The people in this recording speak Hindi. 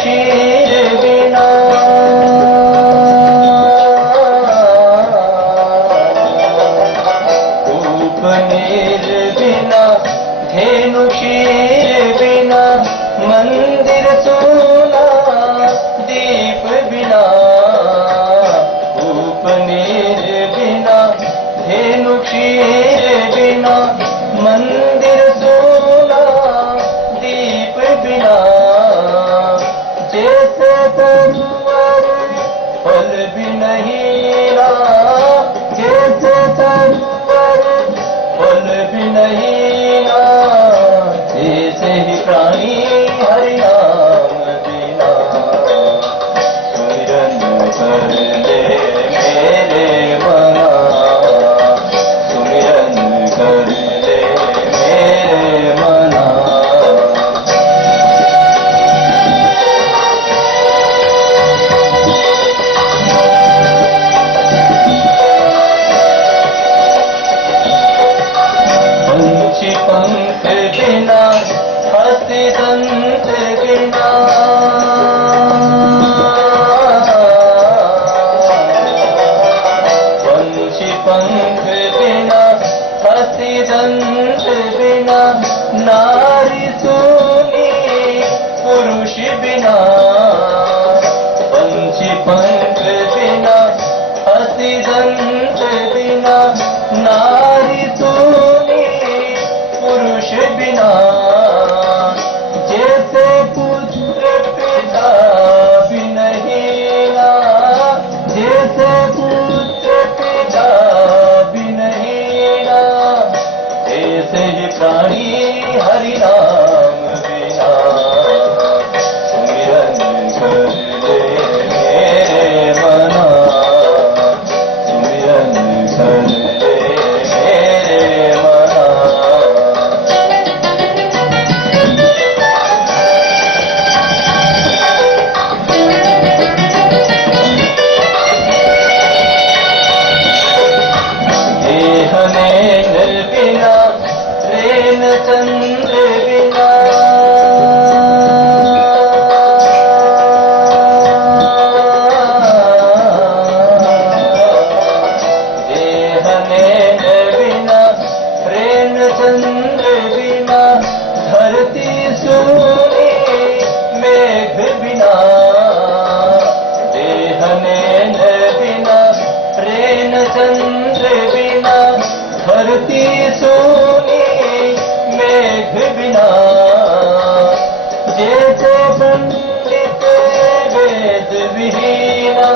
क्षीर बिना उपनीर बिना धेनु क्षीर बिना मंदिर सोना दीप बिना उपनीर बिना धेनु क्षीर बिना मंदिर सोना दीप बिना जैसे तरुवर फल भी नहीं ना जैसे तरुवर फल भी नहीं ना जैसे ही प्राणी हरि नाम बिना सुमिरन कर ले मेरे मना सुमिरन कर ले मेरे मना पंछी पंख बिना हस्ती दंत बिना पंछी पंख बिना हस्ती दंत बिना नारी सोनी पुरुष बिना पंछी पंख बिना हस्ती दंत बिना नारी सोनी पुरुष बिना जैसे पुत्र पिता भी नहीं ना जैसे पुत्र पिता भी नहीं ना ऐसे ही प्राणी हरि नाम बिना सुमिरन कर ले मेरे मना सुमिरन कर ले मेरे मना बिना रेन चंद्र बिना देहनेन बिना रेन चंद्र बिना धरती सोनी मेघ बिना देहनेन बिना रेन चंद्र बिना धरती सोनी मेघ बिना जैसे पंडित वेद विहीना